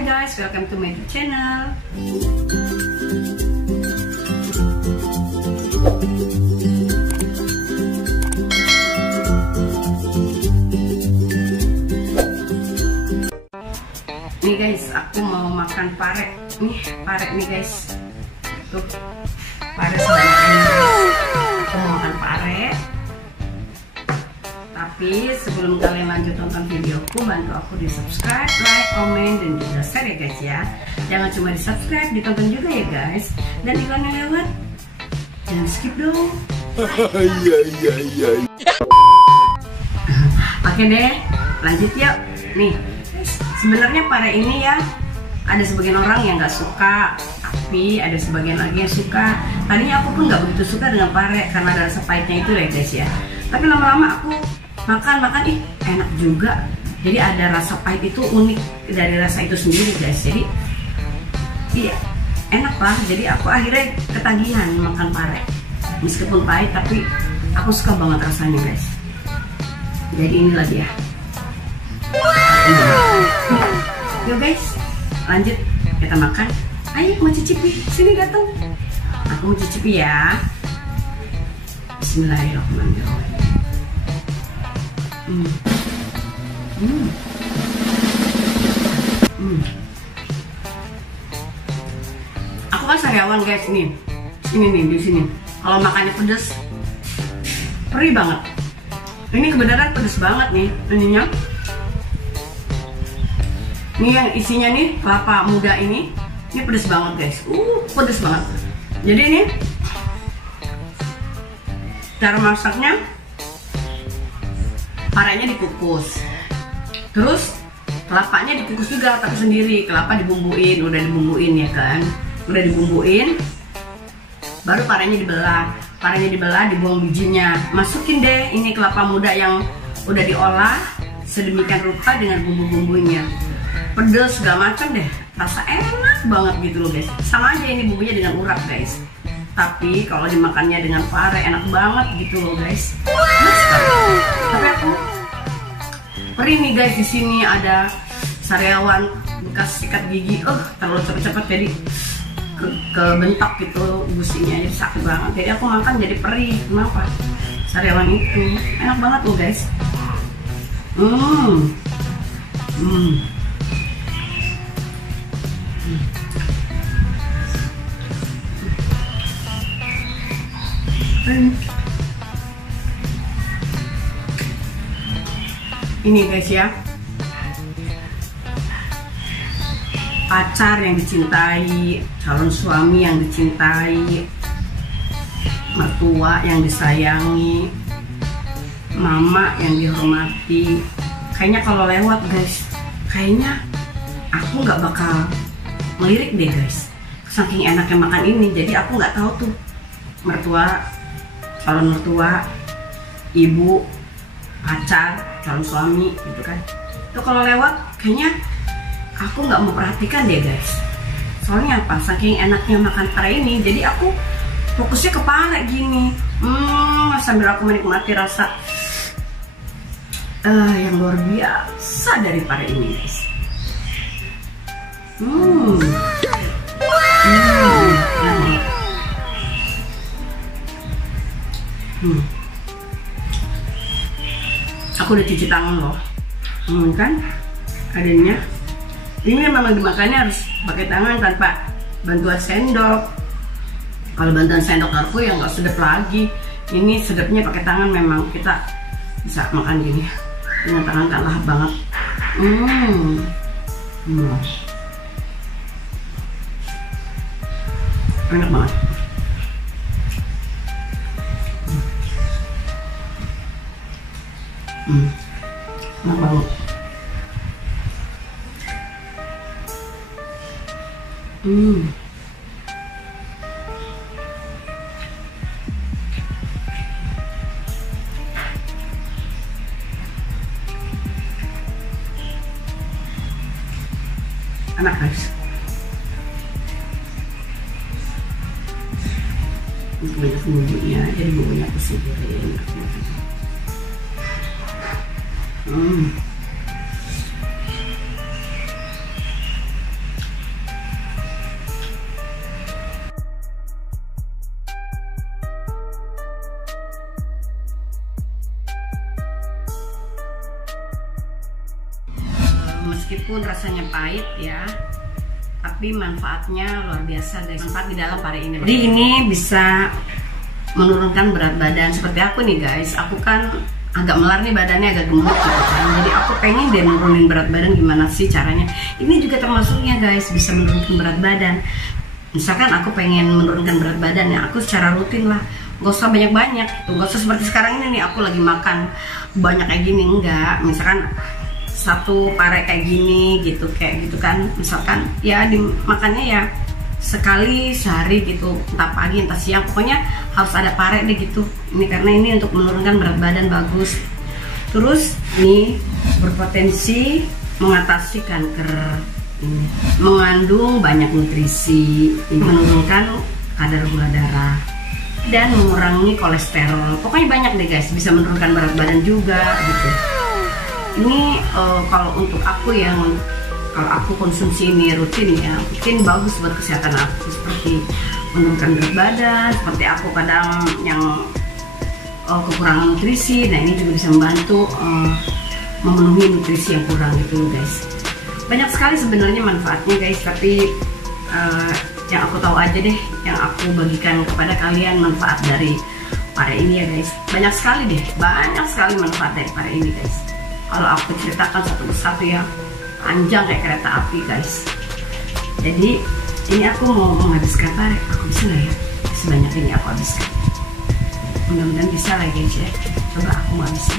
Hi guys, welcome to my YouTube channel. Nih guys, aku mau makan pare. Nih, pare nih guys. Tuh, pare sebanyak ini guys. Aku mau makan pare. Tapi sebelum kalian lanjut nonton videoku, bantu aku di subscribe, like, komen, dan juga share ya guys ya. Jangan cuma di subscribe, ditonton juga ya guys. Dan iklan yang lewat, jangan skip dong. Iya. Oke deh, lanjut yuk. Nih, sebenarnya pare ini ya, ada sebagian orang yang nggak suka, tapi ada sebagian lagi yang suka. Tadinya aku pun nggak begitu suka dengan pare karena ada rasa pahitnya itu ya guys ya. Tapi lama-lama aku makan enak juga. Jadi ada rasa pahit itu unik dari rasa itu sendiri guys. Jadi iya enak lah. Jadi aku akhirnya ketagihan makan pare. Meskipun pahit tapi aku suka banget rasanya guys. Jadi inilah dia. Yuk guys, lanjut kita makan. Ayo mau cicipi, sini datang. Aku mau cicipi ya. Bismillahirrahmanirrahim. Aku kan sariawan guys nih. Ini nih di sini. Kalau makannya pedes, perih banget. Ini kebenaran pedes banget nih ininya. Ini yang isinya nih kelapa muda ini pedes banget guys. Pedes banget. Jadi ini cara masaknya, parenya dikukus, terus kelapanya dikukus juga tapi sendiri. Kelapa dibumbuin, udah dibumbuin ya kan, udah dibumbuin. Baru parenya dibelah, dibuang bijinya, masukin deh ini kelapa muda yang udah diolah sedemikian rupa dengan bumbu-bumbunya. Pedes segala macam deh, rasa enak banget gitu loh guys. Sama aja ini bumbunya dengan urap guys. Tapi kalau dimakannya dengan pare enak banget gitu loh guys. Tapi aku perih nih guys, di sini ada sariawan bekas sikat gigi. Terlalu cepet-cepet jadi kebentak gitu gusinya, jadi sakit banget. Jadi aku makan jadi perih. Kenapa? Sariawan itu enak banget loh guys. Ini guys ya, pacar yang dicintai, calon suami yang dicintai, mertua yang disayangi, mama yang dihormati. Kayaknya kalau lewat guys, kayaknya aku nggak bakal melirik deh guys, saking enaknya makan ini. Jadi aku nggak tahu tuh mertua, calon mertua, ibu, pacar, calon suami gitu kan. Itu kalau lewat kayaknya aku nggak memperhatikan deh guys. Soalnya apa? Saking enaknya makan pare ini, jadi aku fokusnya ke pare gini. Sambil aku menikmati rasa yang luar biasa dari pare ini guys. Aku udah cuci tangan loh, kan adanya. Ini memang dimakannya harus pakai tangan tanpa bantuan sendok. Kalau bantuan sendok aku ya nggak sedap lagi. Ini sedapnya pakai tangan, memang kita bisa makan gini dengan tangan kan lahap banget. Enak banget. Enak banget. Enak guys. Banyak bumbunya, jadi bumbunya aku sedirin. meskipun rasanya pahit ya, tapi manfaatnya luar biasa guys. Manfaat di dalam pare ini. Jadi ini bisa menurunkan berat badan. Seperti aku nih guys, aku kan agak melar nih badannya, agak gemuk gitu kan. Jadi aku pengen deh nurunin berat badan. Gimana sih caranya? Ini juga termasuknya guys, bisa menurunkan berat badan. Misalkan aku pengen menurunkan berat badan ya, aku secara rutin lah, gak usah banyak-banyak gitu. Gak usah seperti sekarang ini nih, aku lagi makan banyak kayak gini, enggak. Misalkan satu pare kayak gini gitu, kayak gitu kan. Misalkan ya dimakannya ya sekali sehari gitu, entah pagi entah siang, pokoknya harus ada pare deh gitu. Ini karena ini untuk menurunkan berat badan, bagus. Terus ini berpotensi mengatasi kanker, ini mengandung banyak nutrisi, ini menurunkan kadar gula darah dan mengurangi kolesterol. Pokoknya banyak deh guys, bisa menurunkan berat badan juga gitu. Ini kalau untuk aku yang kalau aku konsumsi ini rutin ya, mungkin bagus buat kesehatan aku, seperti menurunkan berat badan. Seperti aku kadang yang kekurangan nutrisi, nah ini juga bisa membantu memenuhi nutrisi yang kurang gitu guys. Banyak sekali sebenarnya manfaatnya guys, tapi yang aku tahu aja deh, yang aku bagikan kepada kalian manfaat dari pare ini ya guys. Banyak sekali deh, banyak sekali manfaat dari pare ini guys. Kalau aku ceritakan satu persatu ya, panjang kayak kereta api guys. Jadi ini aku mau menghabiskan pare, aku bisa nggak ya sebanyak ini aku habiskan? Mudah-mudahan bisa lah guys ya. Coba aku mau habisin.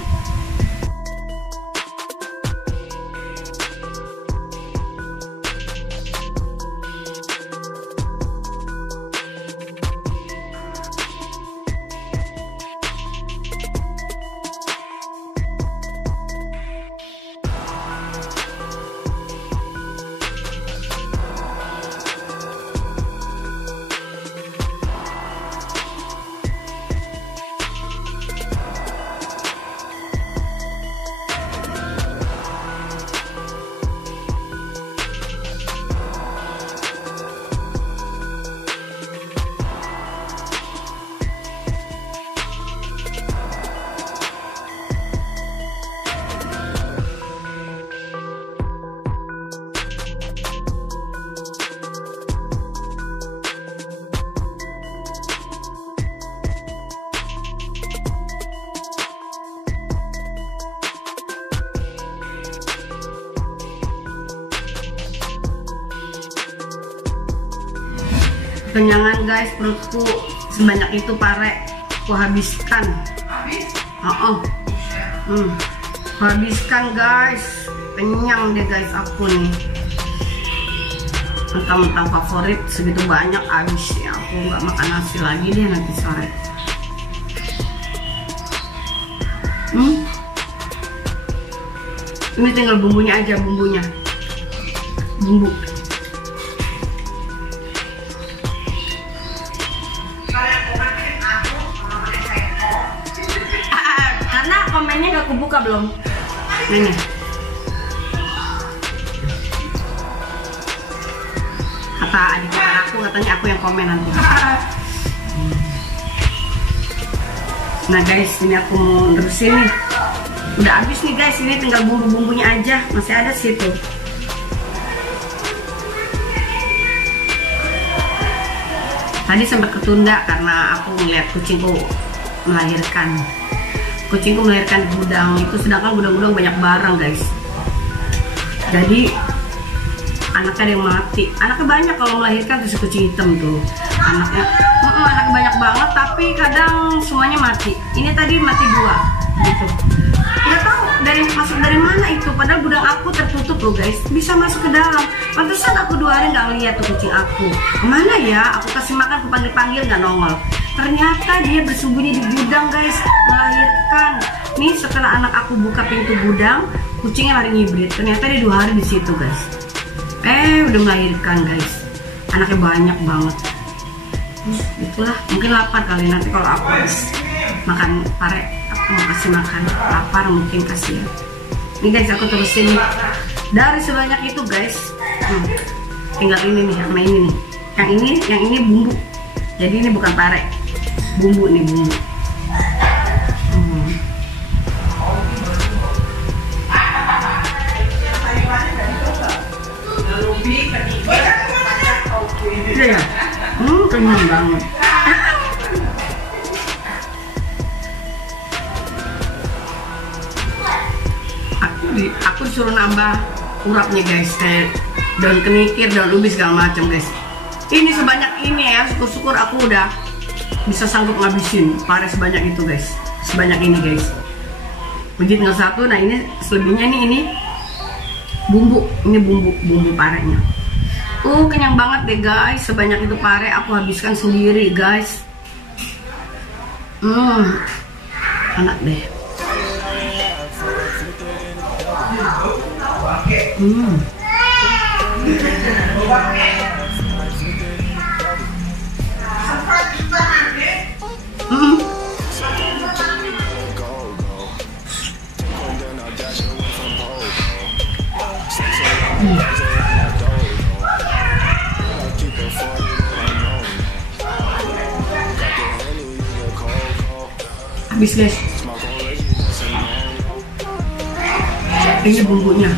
Kenyangan guys, perutku sebanyak itu pare aku habiskan. Habis? Aku habiskan guys, kenyang deh guys aku nih. Mentang-mentang favorit segitu banyak habis ya, aku nggak makan nasi lagi deh nanti sore. Ini tinggal bumbunya aja, bumbu. Karena komennya gak aku buka belum. Ini. Kata adik kakak aku, katanya aku yang komen nanti. Nah guys, ini aku mau nerusin nih. Udah habis nih guys, ini tinggal bumbu-bumbunya aja, masih ada situ. Tadi sempat ketunda karena aku ngeliat kucingku melahirkan. Kucingku melahirkan di gudang itu, sedangkan gudang-gudang banyak barang guys. Jadi anaknya ada yang mati. Anaknya banyak kalau melahirkan tuh, si kucing hitam tuh. Anaknya banyak banget, tapi kadang semuanya mati. Ini tadi mati 2 gitu. Nggak tahu masuk dari mana itu, padahal gudang aku tertutup loh guys, bisa masuk ke dalam. Pantesan aku 2 hari nggak lihat tuh kucing aku. Kemana ya? Aku kasih makan, aku panggil-panggil nggak nongol. Ternyata dia bersembunyi di gudang guys, melahirkan. Nih setelah anak aku buka pintu gudang, kucingnya lari ngibrit. Ternyata dia 2 hari di situ guys. Udah melahirkan guys. Anaknya banyak banget. Itulah, mungkin lapar kali nanti kalau aku habis makan pare, aku mau kasih makan. Lapar mungkin kasih ya. Ini guys, aku terusin nih. Dari sebanyak itu guys, tinggal ini nih, sama ini nih. Yang ini bumbu. Jadi ini bukan pare, bumbu nih, bumbu. Udah ya? Kenyang banget. Aku disuruh nambah urapnya guys, kayak daun kenikir, daun ubi segala macam guys. Ini sebanyak ini ya, syukur-syukur aku udah bisa sanggup ngabisin pare sebanyak itu guys, sebanyak ini guys. Begitu tinggal satu. Nah ini selebihnya ini bumbu, ini bumbu parenya. Kenyang banget deh guys, sebanyak itu pare aku habiskan sendiri guys. Enak deh. Habis guys. Ini bumbunya.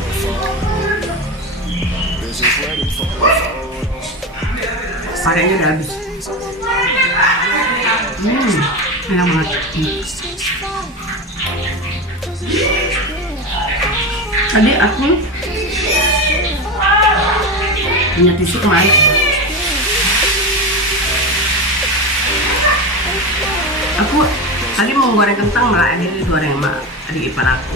Parenya udah habis. Enak banget. Tadi aku punya tisu kemarin. Aku tadi mau goreng kentang, malah ada goreng sama adik ipar aku.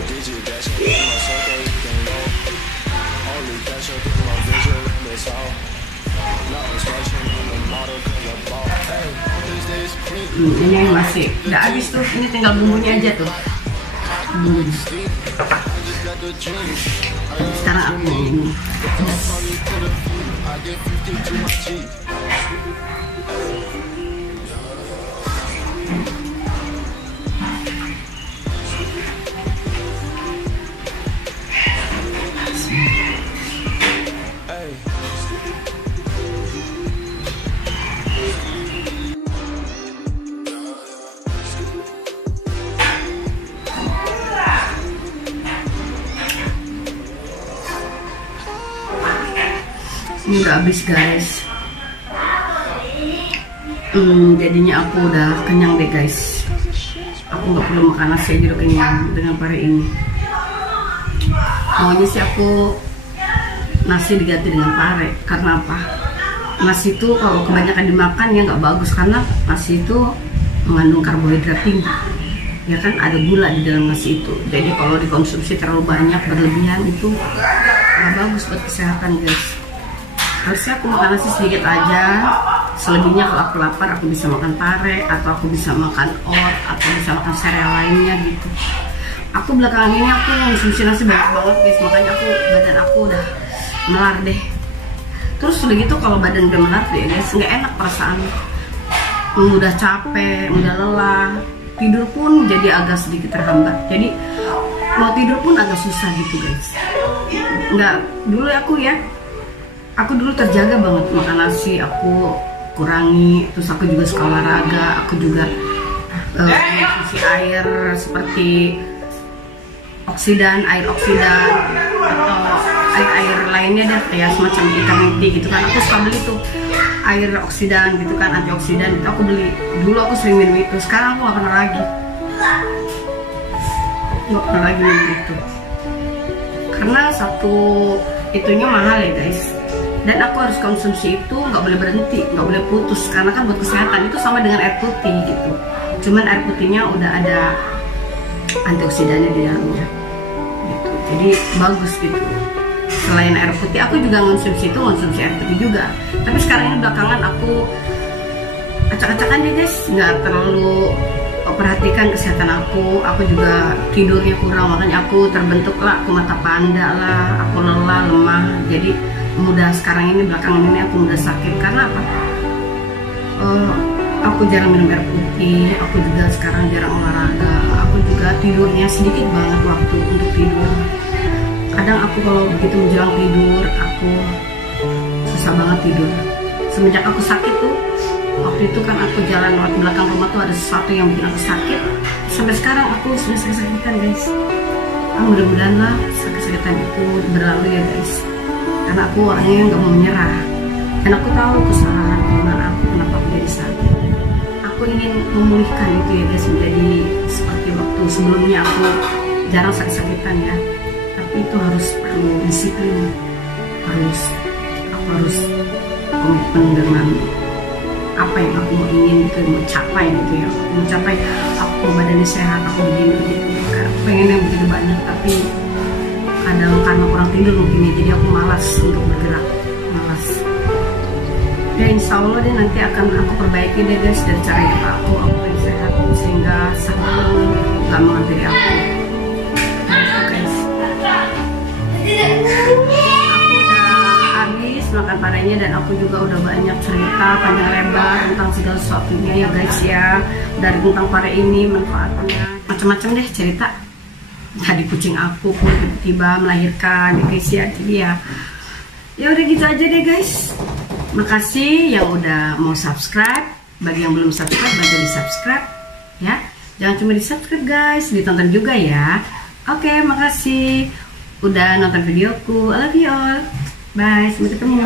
Ini masih udah habis tuh, ini tinggal bumbunya aja tuh. Sekarang aku ini udah habis guys. Jadinya aku udah kenyang deh guys. Aku nggak perlu makan nasi aja udah kenyang dengan pare ini. Maunya sih aku nasi diganti dengan pare. Karena apa? Nasi itu kalau kebanyakan dimakan ya nggak bagus, karena nasi itu mengandung karbohidrat tinggi. Ya kan, ada gula di dalam nasi itu. Jadi kalau dikonsumsi terlalu banyak berlebihan itu nggak bagus buat kesehatan guys. Harusnya aku makan nasi sedikit aja. Selebihnya kalau aku lapar aku bisa makan pare, atau aku bisa makan oat, atau bisa makan sereal lainnya gitu. Aku belakangan ini aku konsumsi nasi banyak banget guys, makanya badan aku udah melar deh. Terus udah gitu kalau badan udah melar deh guys, nggak enak perasaan. Udah capek, udah lelah, tidur pun jadi agak sedikit terhambat. Jadi mau tidur pun agak susah gitu guys. Nggak, aku dulu terjaga banget makan nasi, aku kurangi. Terus aku juga suka olahraga, aku juga mengisi air seperti air oksidan atau air lainnya deh, kayak semacam vitamin D gitu kan. Aku suka beli tuh air oksidan gitu kan, antioksidan gitu. Aku beli, dulu aku sering minum itu. Sekarang aku nggak pernah lagi minum itu, karena satu itunya mahal ya guys. Dan aku harus konsumsi itu, nggak boleh berhenti, nggak boleh putus, karena kan buat kesehatan. Itu sama dengan air putih gitu, cuman air putihnya udah ada antioksidannya di dalamnya gitu. Jadi bagus gitu. Selain air putih, aku juga konsumsi air putih juga. Tapi sekarang ini belakangan aku acak-acakan deh guys, nggak terlalu perhatikan kesehatan aku. Aku juga tidurnya kurang, makanya aku terbentuklah aku mata panda lah, aku lelah, lemah. Jadi mudah, sekarang ini belakangan ini aku mudah sakit. Karena apa? Aku jarang minum air putih, aku juga sekarang jarang olahraga, aku juga tidurnya sedikit banget waktu untuk tidur. Kadang aku kalau begitu menjelang tidur, aku susah banget tidur. Semenjak aku sakit tuh, waktu itu kan aku jalan lewat belakang rumah tuh ada sesuatu yang bikin aku sakit. Sampai sekarang aku sudah sakit-sakitan guys. Mudah-mudahan lah sakit-sakitan itu berlalu ya guys. Karena aku orangnya nggak mau menyerah. Dan aku tahu kesalahan gimana aku, kenapa aku jadi sakit. Aku ingin memulihkan itu ya guys, menjadi seperti waktu sebelumnya. Aku jarang sakit-sakitan ya, tapi itu harus perlu disiplin, aku harus komitmen dengan apa yang aku mau ingin gitu, mau capai gitu ya, mau capai aku badannya sehat, aku begini gitu, pengen yang begitu banyak, tapi kadang karena kurang tidur mungkin ya, jadi aku malas untuk bergerak, malas. Ya insya Allah deh nanti akan aku perbaiki deh guys, dari cara hidup aku pengen sehat sehingga sakit gak menghampiri aku. Makan padanya, dan aku juga udah banyak cerita panjang lebar tentang segala sesuatunya ya guys ya, dari tentang pare ini, manfaatnya, macam-macam deh cerita. Tadi kucing aku pun tiba-tiba melahirkan ya guys ya, jadi ya udah gitu aja deh guys. Makasih yang udah mau subscribe, bagi yang belum subscribe bantu di subscribe ya, jangan cuma di subscribe guys, ditonton juga ya. Oke, makasih udah nonton videoku, I love you all. Bye, sampai ketemu.